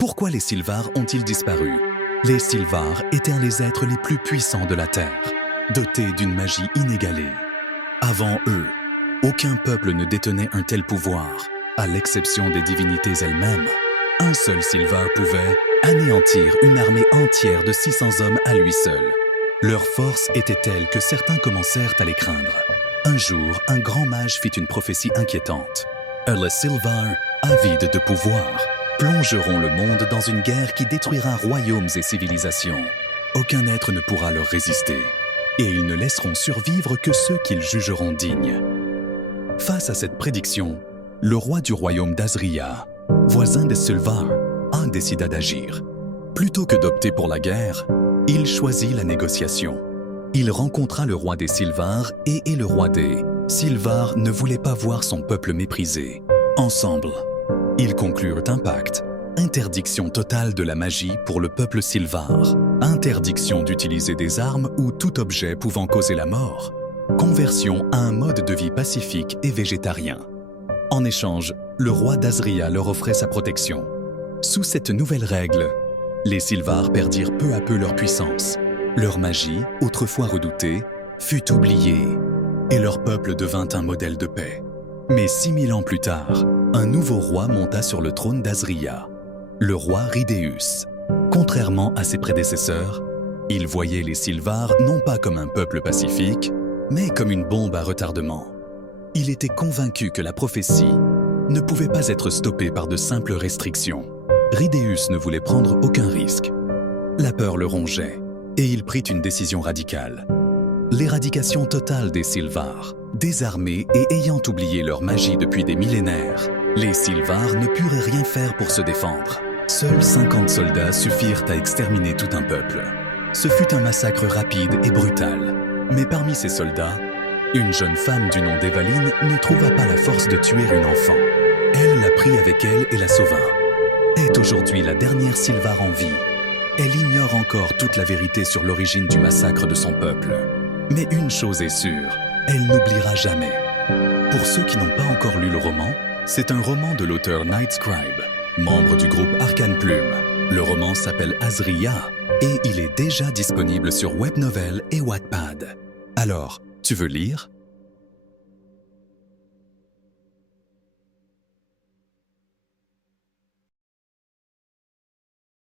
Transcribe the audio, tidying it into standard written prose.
Pourquoi les Sylvars ont-ils disparu? Les Sylvars étaient les êtres les plus puissants de la Terre, dotés d'une magie inégalée. Avant eux, aucun peuple ne détenait un tel pouvoir, à l'exception des divinités elles-mêmes. Un seul Sylvar pouvait anéantir une armée entière de 600 hommes à lui seul. Leur force était telle que certains commencèrent à les craindre. Un jour, un grand mage fit une prophétie inquiétante. Les Sylvars, avides de pouvoir, plongeront le monde dans une guerre qui détruira royaumes et civilisations. Aucun être ne pourra leur résister, et ils ne laisseront survivre que ceux qu'ils jugeront dignes. Face à cette prédiction, le roi du royaume d'Azria, voisin des Sylvars, décida d'agir. Plutôt que d'opter pour la guerre, il choisit la négociation. Il rencontra le roi des Sylvars et le roi des Sylvars ne voulait pas voir son peuple méprisé. Ensemble, ils conclurent un pacte. Interdiction totale de la magie pour le peuple Sylvar. Interdiction d'utiliser des armes ou tout objet pouvant causer la mort. Conversion à un mode de vie pacifique et végétarien. En échange, le roi d'Azria leur offrait sa protection. Sous cette nouvelle règle, les Sylvars perdirent peu à peu leur puissance. Leur magie, autrefois redoutée, fut oubliée et leur peuple devint un modèle de paix. Mais 6000 ans plus tard, un nouveau roi monta sur le trône d'Azria, le roi Ridéus. Contrairement à ses prédécesseurs, il voyait les Sylvars non pas comme un peuple pacifique, mais comme une bombe à retardement. Il était convaincu que la prophétie ne pouvait pas être stoppée par de simples restrictions. Ridéus ne voulait prendre aucun risque. La peur le rongeait, et il prit une décision radicale. L'éradication totale des Sylvars. Désarmés et ayant oublié leur magie depuis des millénaires, les Sylvars ne purent rien faire pour se défendre. Seuls 50 soldats suffirent à exterminer tout un peuple. Ce fut un massacre rapide et brutal. Mais parmi ces soldats, une jeune femme du nom d'Evaline ne trouva pas la force de tuer une enfant. Elle la prit avec elle et la sauva. Est aujourd'hui la dernière Sylvar en vie. Elle ignore encore toute la vérité sur l'origine du massacre de son peuple. Mais une chose est sûre, elle n'oubliera jamais. Pour ceux qui n'ont pas encore lu le roman, c'est un roman de l'auteur Night Scribe, membre du groupe Arcane Plume. Le roman s'appelle Azria et il est déjà disponible sur Webnovel et Wattpad. Alors, tu veux lire?